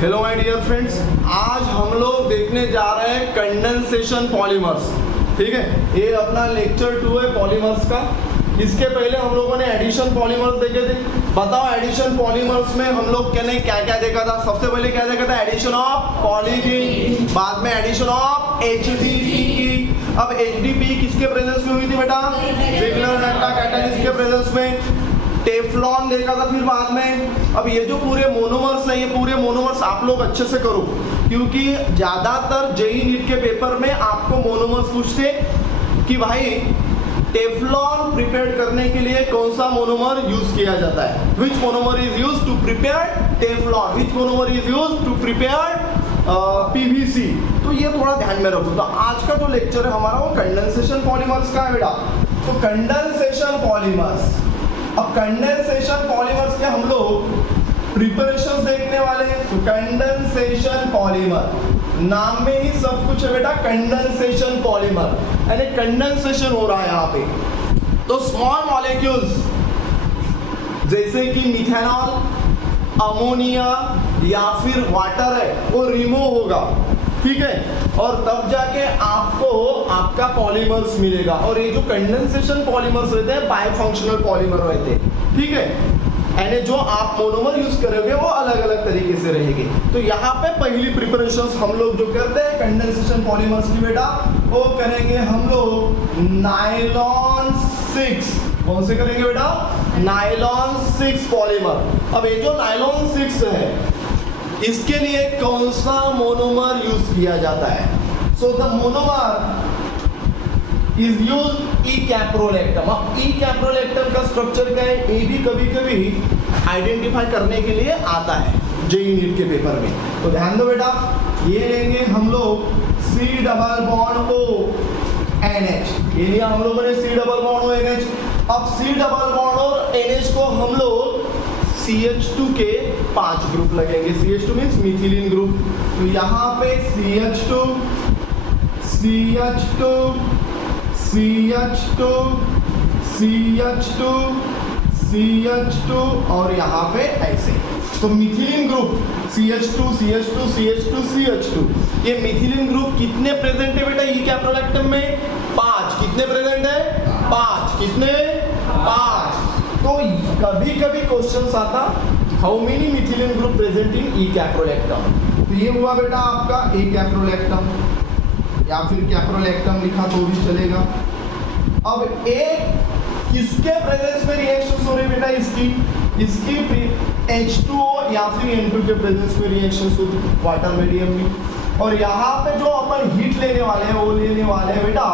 Hello my dear friends, आज हम लोग देखने जा रहे हैं कंडेंसेशन पॉलीमर्स। ठीक है, ये अपना लेक्चर 2 है पॉलीमर्स का। इसके पहले हम लोगों ने एडिशन पॉलीमर्स देखे थे। बताओ एडिशन पॉलीमर्स में हम लोग ने क्या क्या देखा था। सबसे पहले क्या देखा था? एडिशन ऑफ पॉलीजीन, बाद में एडिशन ऑफ HDPE। अब HDPE किसके प्रेजेंस में हुई थी बेटा? जिगलर नट्टा कैटालिस्ट के प्रेजेंस में। टेफ्लॉन देखा था फिर बाद में। अब ये जो पूरे मोनोमर्स हैं, ये पूरे मोनोमर्स आप लोग अच्छे से करो, क्योंकि ज्यादातर जेईई नीट के पेपर में आपको मोनोमर्स पूछते कि भाई टेफ्लॉन प्रिपेयर करने के लिए कौन सा मोनोमर यूज किया जाता है। Which monomer is use to prepare Teflon, which monomer is use to prepare PVC। तो ये थोड़ा ध्यान में रखो। तो आज का जो लेक्चर है हमारा वो कंडेंसेशन पॉलीमर्स का है बेटा। तो कंडेंसेशन पॉलीमर्स, अब कंडेंसेशन पॉलीमर्स के हम लोग प्रिपरेशंस देखने वाले हैं। तो कंडेंसेशन पॉलीमर, नाम में ही सब कुछ है बेटा। कंडेंसेशन पॉलीमर यानी कंडेंसेशन हो रहा है यहाँ पे। तो स्मॉल मॉलिक्यूल्स जैसे कि मिथेनॉल, अमोनिया या फिर वाटर है वो रिमूव होगा। ठीक है, और तब जाके आपको आपका पॉलीमर्स मिलेगा। और ये जो कंडेंसेशन पॉलीमर्स रहते हैं बायफंक्शनल पॉलीमर रहते हैं। ठीक है, यानी जो आप मोनोमर यूज करोगे वो अलग अलग तरीके से रहेंगे। तो यहाँ पे पहली प्रिपरेशंस हम लोग जो करते हैं कंडेंसेशन पॉलीमर्स की बेटा, वो करेंगे हम लोग नायलॉन 6। कौन से करेंगे बेटा? Nylon 6 polymer. अब ये जो नायलॉन 6 है इसके लिए कौन सा मोनोमर यूज किया जाता है? So the monomer is use E caprolactam. अब ई कैप्रोलैक्टम का स्ट्रक्चर क्या है ये भी कभी कभी आइडेंटिफाई करने के लिए आता है जेईई नीट के पेपर में। तो ध्यान दो बेटा, ये लेंगे हम लोग C double bond O NH। ये लिया हम लोगों ने C double bond O NH। अब C डबल बॉन्ड और NH को हम लोग CH2 के 5 ग्रुप लगेंगे। CH2 means methylene group. तो यहाँ पे CH2 CH2 CH2 CH2 CH2 और यहाँ पे ऐसे। तो methylene group CH2 CH2 CH2 CH2, ये मिथिलीन ग्रुप कितने प्रेजेंट है बेटा ई कैप्रोलैक्टम में? 5। कितने प्रेजेंट है? 5। कितने? 5। तो कभी कभी क्वेश्चन आता how many methylene group present in E caprolactam. तो ये हुआ बेटा आपका ई कैप्रोलैक्टम, या फिर कैप्रोलैक्टम लिखा तो भी चलेगा। अब एक किसके प्रेजेंस में रिएक्शन हो रही बेटा? इसकी H2O या फिर N2 के प्रेजेंस में रिएक्शन होती वाटर मीडियम में। और यहाँ पे जो अपन हीट लेने वाले हैं वो लेने वाले हैं बेटा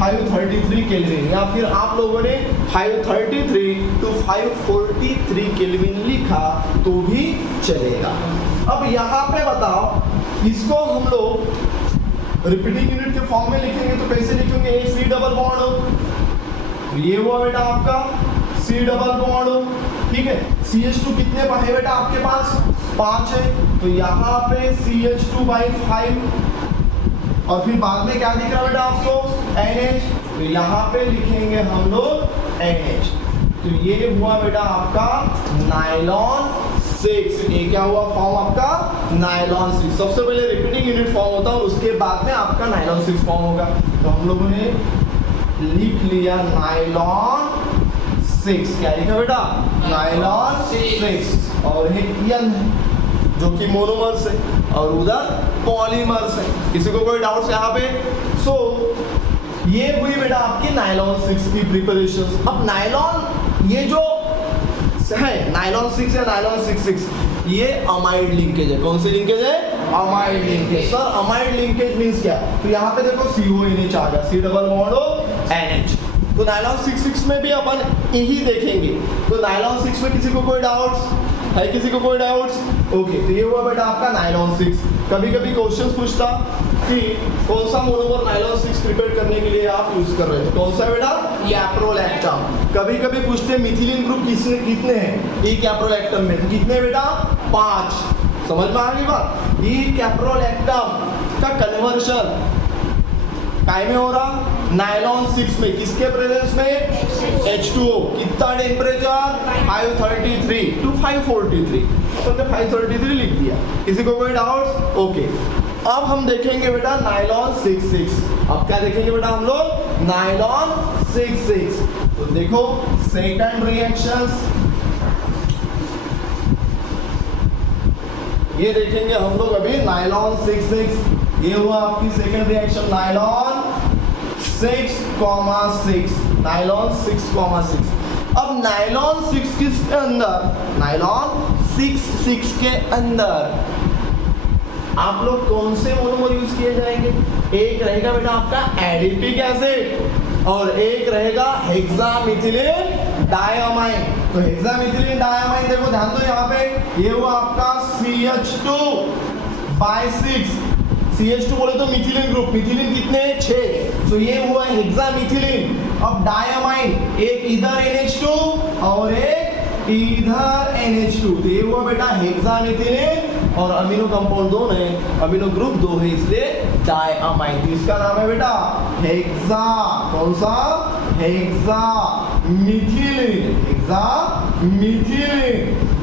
533 केल्विन, या फिर आप लोगों ने 533 to 543 केल्विन लिखा तो भी चलेगा। अब यहाँ पे बताओ, इसको हम लोग रिपीटिंग यूनिट के फॉर्म में लिखेंगे तो कैसे लिखेंगे? एक C डबल बॉन्ड, ये हुआ बेटा आपका C डबल बॉन्ड। ठीक है, CH2 कितने है बेटा आपके पास? 5 है। तो यहाँ पे CH2/5 और फिर बाद में क्या दिख रहा है बेटा आपको? NH। तो यहाँ पे लिखेंगे हम लोग NH। तो ये हुआ बेटा आपका नायलॉन 6। ये क्या हुआ फॉर्म आपका? नायलॉन 6। सबसे पहले रिपीटिंग यूनिट फॉर्म होता है और उसके बाद में आपका नायलॉन 6 फॉर्म होगा। तो हम लोगों ने लिख लिया नायलॉन 6। क्या लिखा बेटा? नायलॉन 6। और ये जो कि मोनोमर्स है और उधर पॉलीमर्स है। किसी को कोई डाउट्स यहाँ पे? ये हुई बेटा आपकी नायलॉन 6 की प्रिपरेशन। अब नायलॉन ये जो है नायलॉन 6 या नायलॉन 6 ये अमाइड लिंकेज है। कौन सी लिंकेज है? Amide linkage. Sir amide linkage means क्या? तो यहाँ पे देखो CONH आ गया, C double bond O NH। तो नायलॉन 6 में भी अपन यही देखेंगे। तो नायलॉन 6 में किसी को कोई डाउट्स है? किसी को कोई डाउट्स? ओके, तो ये हुआ बेटा आपका नायलॉन 6। कभी कभी क्वेश्चन पूछता कि कौन सा मोनोमर नायलॉन 6 प्रिपेयर करने के लिए आप यूज कर रहे थे? कौन सा बेटा? कैप्रोलैक्टम। कभी कभी पूछते मिथिलीन ग्रुप कितने हैं ई कैप्रोलैक्टम में? तो कितने बेटा? 5। समझ में आ गई बात? ई कैप्रोलैक्टम का कन्वर्शन काय में हो रहा? नायलॉन 6 में। किसके प्रेजेंस में? H2O। कितना टेम्परेचर? 533 to 543, अपन ने 533 लिख दिया। किसी को कोई डाउट? ओके। अब हम देखेंगे बेटा नायलॉन 66। अब क्या देखेंगे बेटा हम लोग? नायलॉन 66। तो देखो सेकंड रिएक्शंस ये देखेंगे हम लोग अभी नायलॉन 66। ये हुआ आपकी सेकंड रिएक्शन नायलॉन 6,6, नायलॉन 6,6। अब नायलॉन 6 के अंदर, नायलॉन 6 के अंदर आप लोग कौन से मोनोमर यूज किए जाएंगे? एक रहेगा बेटा आपका एडिपिक एसिड और एक रहेगा हेक्सामिथिलीन डायमाइन। तो हेक्सामिथिलीन डायमाइन देखो ध्यान दो यहाँ पे, ये हुआ आपका CH2/6। CH2 बोले तो मिथिलीन ग्रुप, मिथिलीन कितने? 6। तो ये हुआ हेक्सामिथिलीन। अब डायमाइन, एक इधर NH2 और एक इधर NH2। तो ये हुआ बेटा हेक्सामिथिलीन और अमीनो कंपाउंड दो है, अमीनो ग्रुप 2 है, इसलिए डायमाइन। इसका नाम है बेटा हेक्सा, कौन सा? हेक्सामिथिलीन, हेक्सामिथिलीन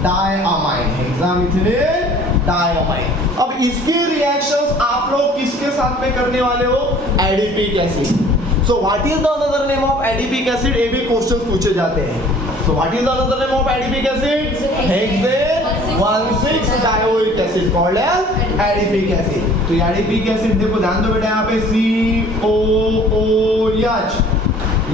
डायमाइन, हेक्सामिथिलीन डायमाइन। अब इसके रिएक्शंस आप लोग किसके साथ में करने वाले हो? Adipic acid. So what is the another name of adipic acid? ये भी क्वेश्चन पूछे जाते हैं। So what is the another name of adipic acid? Hexane 1,6 dioic acid called as adipic acid. तो ये adipic acid देखो ध्यान दो बेटा, यहाँ पे COOH,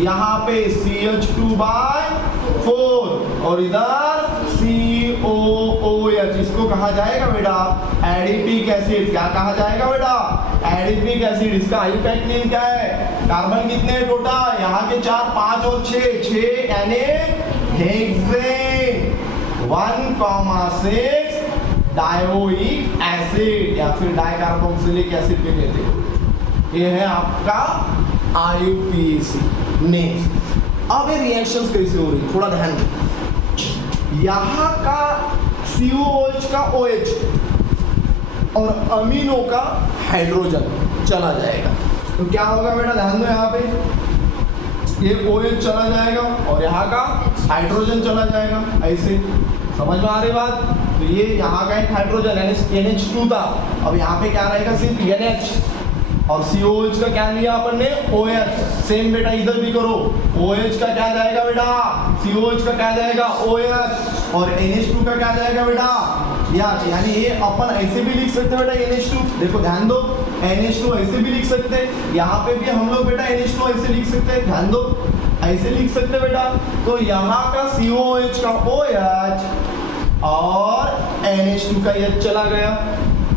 यहाँ पे CH2/4 और इधर COOH। इसको कहा जाएगा बेटा एडिपिक एसिड। क्या कहा जाएगा बेटा? Adipic acid. इसका आईपैक नेम क्या है? कार्बन कितने हैं टोटल? यहाँ के 4, 5 और 6 यानी हेक्सेन 1,6 डायोइक एसिड या फिर डाइकार्बोक्सिलिक एसिड भी कहते हैं। ये है आपका IUPAC नेम। अब ये रिएक्शंस कैसे हो रही, थोड़ा ध्यान दो। यहाँ का COOH का OH और अमीनो का हाइड्रोजन चला जाएगा। तो क्या होगा बेटा? ध्यान दो, यहाँ पे ये OH चला जाएगा और यहाँ का हाइड्रोजन चला जाएगा। ऐसे समझ में आ रही बात? तो ये यहाँ का एक हाइड्रोजन NH2 था, अब यहाँ पे क्या रहेगा? सिर्फ NH। और COH का क्या लिया अपन ने? OH। सेम बेटा इधर भी करो, OH का क्या जाएगा बेटा? COH का क्या जाएगा? OH। और NH2 का क्या जाएगा बेटा? यानी ये अपन ऐसे भी लिख सकते बेटा NH2। देखो ध्यान दो, NH2 ऐसे भी लिख सकते, यहाँ पे भी हम लोग बेटा NH2 ऐसे लिख सकते हैं। ध्यान दो, ऐसे लिख सकते बेटा। तो यहाँ का COH का OH और NH2 का H चला गया,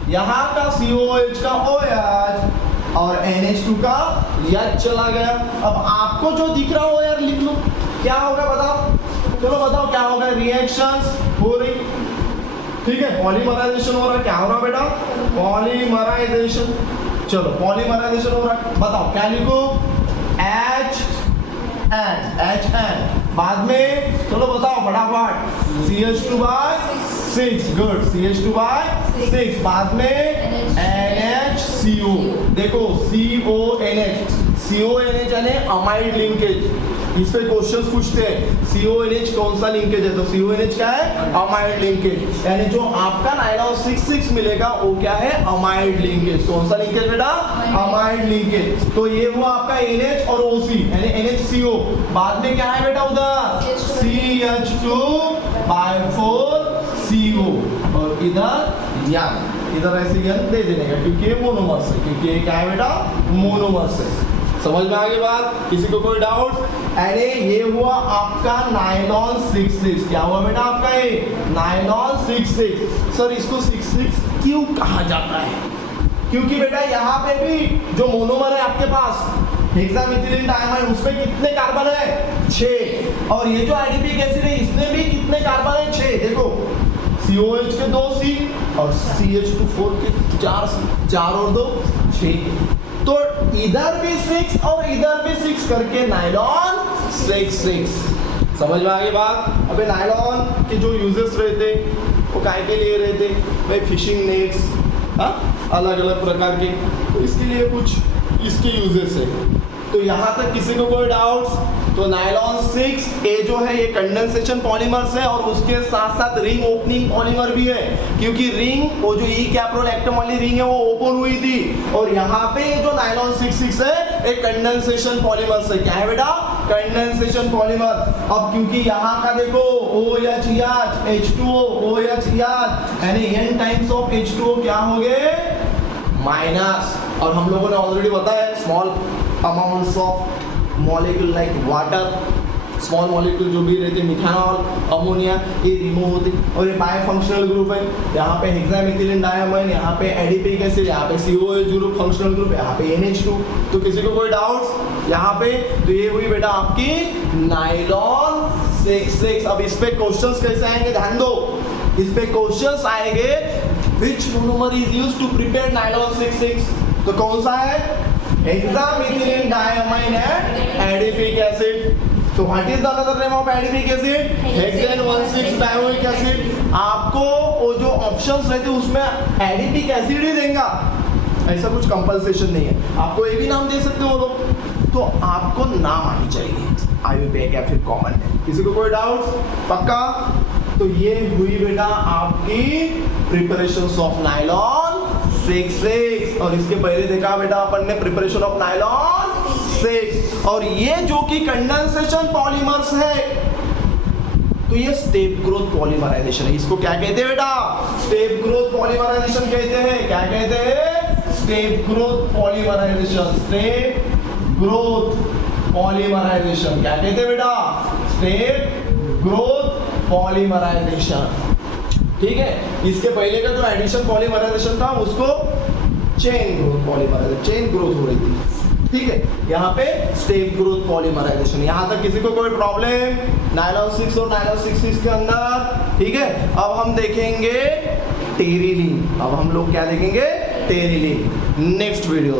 यहाँ का COH का OH और NH2 का H चला गया। अब आपको जो दिख रहा हो यार लिख लो, क्या होगा बताओ? चलो बताओ क्या होगा? रिएक्शंस हो रही, ठीक है, पॉलीमराइजेशन हो रहा है। क्या हो रहा है बेटा? पॉलीमराइजेशन। चलो पॉलीमराइजेशन हो रहा है, बताओ क्या लिखो? HN। बाद में चलो बताओ फटाफट, CH2/6। Good, CH2/6। बाद में NHCO। देखो CONH यानी अमाइड लिंकेज। इस पे क्वेश्चंस पूछते हैं CONH कौन सा लिंकेज है? तो CONH क्या है? Amide linkage. यानी जो आपका नायलॉन 66 मिलेगा वो क्या है? Amide linkage. कौन सा लिंकेज बेटा? Amide linkage. तो ये हुआ आपका NH और OC यानी NHCO। बाद में क्या है बेटा उधर? CH2/4CO और इधर इधर ऐसे दे देने का, क्योंकि ये मोनोमर्स है, क्योंकि ये क्या है बेटा? मोनोमर्स है। समझ में आ गई बात? किसी को कोई डाउट? अरे ये हुआ आपका नायलॉन 66। क्या हुआ बेटा आपका? ये नायलॉन 66। सर इसको 66 क्यों कहा जाता है? क्योंकि बेटा यहाँ पे भी जो मोनोमर है आपके पास हेक्सामिथिलीन डायमाइन, उसमें कितने कार्बन है? 6। और ये जो एडिपिक एसिड है इसमें भी कितने कार्बन है? 6। देखो COH के 2 C और CH2/4 के 4 C, 4 और 2 6। तो इधर भी 6 और इधर भी 6 करके नायलॉन 66। समझ में आ गई बात? अबे नायलॉन के जो यूजेस रहते वो काय के लिए रहते भाई? फिशिंग नेट्स, हाँ अलग अलग प्रकार के, तो इसके लिए कुछ इसके यूजेस है। तो यहाँ तक किसी को कोई डाउट्स? तो नायलॉन 6 ये जो है ये कंडेंसेशन पॉलीमर्स है और उसके साथ साथ रिंग ओपनिंग पॉलीमर भी है, क्योंकि रिंग वो जो ई कैप्रोलैक्टम वाली रिंग है वो ओपन हुई थी। और यहाँ पे जो नायलॉन 6 है एक कंडेंसेशन पॉलीमर्स है। क्या है बेटा? Condensation polymer. अब क्योंकि यहाँ का देखो OH H2O OH यानी n टाइम्स ऑफ H2O क्या हो गए? माइनस। और हम लोगों ने ऑलरेडी बताया small amounts of molecule like water, small molecule जो भी रहते मिथानॉल अमोनिया ये रिमूव होते। और ये बायफंक्शनल ग्रुप है, यहाँ पे हेक्सामेथिलीन डायमाइन, यहाँ पे एडिपिक एसिड, यहाँ पे COH ग्रुप फंक्शनल ग्रुप, यहाँ पे NH2। तो किसी को कोई डाउट्स यहाँ पे? तो ये हुई बेटा आपकी नायलॉन 6। अब इस पे क्वेश्चंस कैसे आएंगे ध्यान दो। इस पे क्वेश्चंस आएंगे which monomer is used to prepare nylon 6,6? तो कौन सा है? Hexamethylene diamine and adipic acid. So what is the other name of adipic acid? Hexane 1,6 dioic acid. आपको वो जो ऑप्शंस रहते उसमें एडिपिक एसिड ही देगा, ऐसा कुछ कंपल्सेशन नहीं है। आपको ये भी नाम दे सकते हो लोग, तो आपको नाम आनी चाहिए आयुर्वेद या फिर कॉमन है। किसी को कोई डाउट? पक्का? तो ये हुई बेटा आपकी प्रिपरेशन ऑफ नायलॉन 6। और इसके पहले देखा बेटा अपन ने प्रिपरेशन ऑफ नायलॉन 6। और ये जो कि कंडेंसेशन पॉलीमर्स है तो ये स्टेप ग्रोथ पॉलीमराइजेशन है। इसको क्या कहते हैं बेटा? स्टेप ग्रोथ पॉलीमराइजेशन कहते हैं। क्या कहते हैं? Step growth polymerisation. Step growth polymerisation क्या कहते हैं बेटा? Step growth polymerisation. ठीक है, इसके पहले का जो एडिशन पॉलीमराइजेशन था उसको chain growth polymerisation, chain growth हो रही थी। ठीक है, यहाँ पे स्टेप ग्रोथ पॉलीमराइजेशन। यहाँ तक किसी को कोई प्रॉब्लम? नायलॉन 6 और नायलॉन 6 के अंदर। ठीक है, अब हम देखेंगे टेरिलीन। अब हम लोग क्या देखेंगे? Terylene next video.